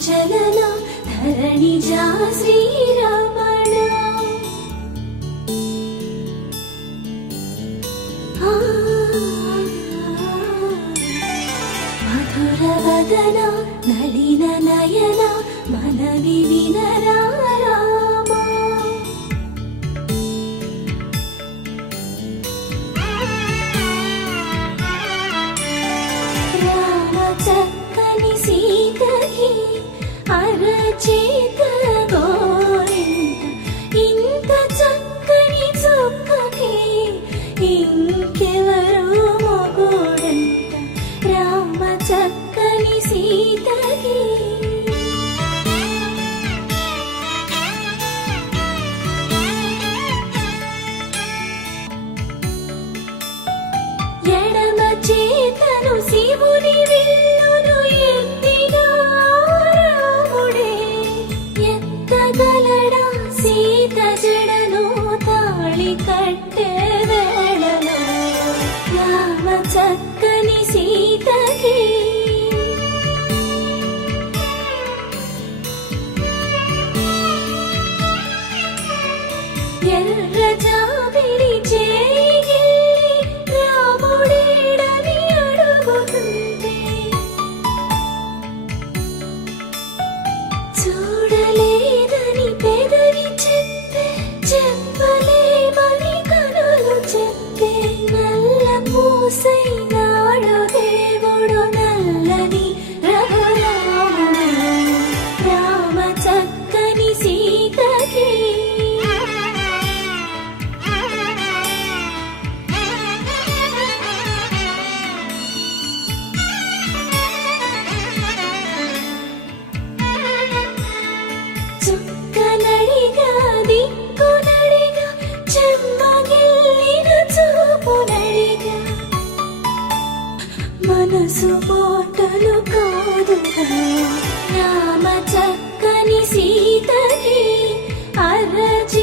చలన ధరణిజా శ్రీరమణ మధుర వదన నళిన నయన మనవి వినరా చక్కని సీతకి అరచేత గోరింట ఇంత చక్కని చుక్కకి ఇంకెవరు మొగుడంట రామ చక్కని సీతకి ఎడమ చేతను శివుని విల్లును ఎత్తినా రాముడే ఎత్తగలడా సీత జడను తాళి కట్టే వేళలో రామ చక్కని సీతకి ఎర్ర జాబిలి చేయి రాముడేడని అడుగుతుంటే చూడలేదని పెదవి చెప్పే చెప్పలేమని కనులు చెప్పే నల్ల పూసైనాడు దేవుడు నల్లని రఘురాముడు రామ చక్కని సీతకి చుక్కనడిగా దిక్కునడిగా చెమ్మగిల్లిన చూపునడిగా మనసు పోటలు కాదుగా రామ చక్కని సీతకి అరచి